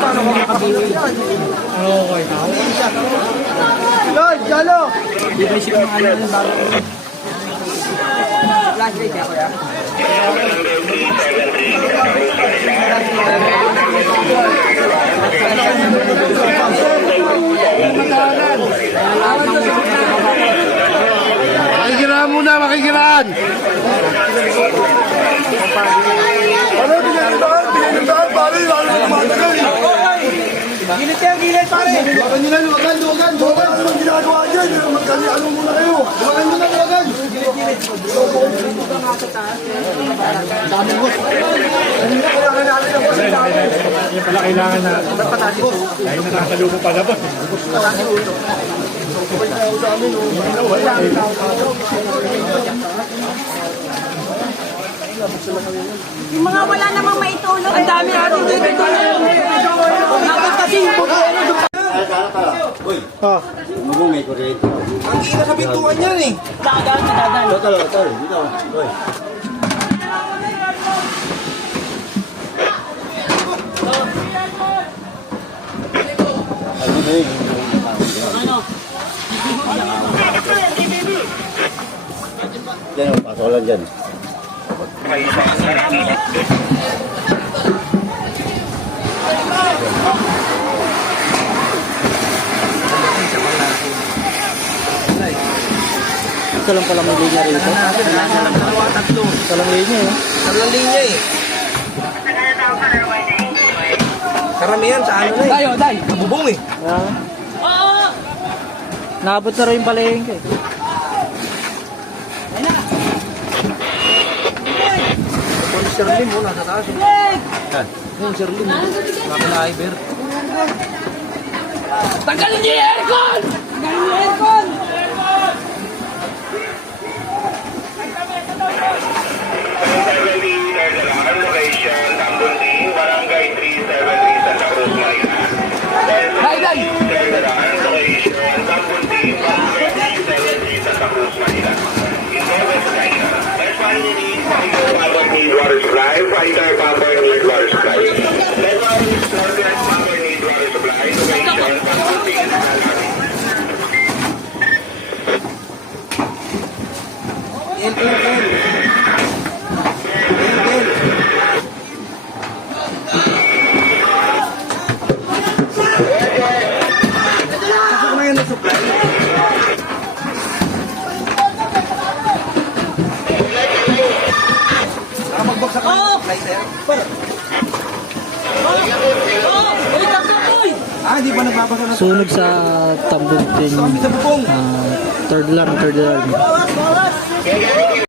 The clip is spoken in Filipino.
Okay. Lord, Jalo! Di ba isip ng ano yung bago? Flashlight ako yan. Makikiraan muna, makikiraan! Ano, binigyan pare, lalo na tumatagal. Gilid yan, gilid pare. Luwagan nyo na, luwagan. Ano bang ginagawa dyan? Magkano muna kayo? Luwagan nyo na, luwagan. Gilid. Dami mo. Kailangan natin ang boss. Yung pala kailangan na. Dahil nakakalubo pala ba? Yung mga wala namang maitulog. Ang dami natin dito. Dapat kasi yung Uy, magungay ko rin. Ang ina sa pintuan yan eh. dadaan. Tol, dito. Uy. Ano ba yun? Ano? Diyan, pasok lang dyan. Ito lang pala may linya rito. Ito lang linya eh. Talang linya eh. Karamihan sa ano na eh. Tayo, day! Bubong eh. Oo! Naabot na rin yung palengke. Ito ni Sir Lim muna sa taas. Yung Sir Lim. Makina-Iber. Tanggalin niyo yung aircon! Tanggalin niyo yung aircon! Location, Tambunding, Barangay 373, Santa Cruz, Manila. Location, Tambunding, Barangay 373, Santa Cruz, Manila. In Northern China. Next one you need, Papa need water supply. Fighter Papa need water supply. Next one is Northern Papa need water supply. Location, Tambunding, Pasok na yan na supply. Magbagsak na yung supply, sir. Uy, tapos! Di ba nagbabasa na Sunog sa Tambunting. sa bubong? Third alarm. Bawas!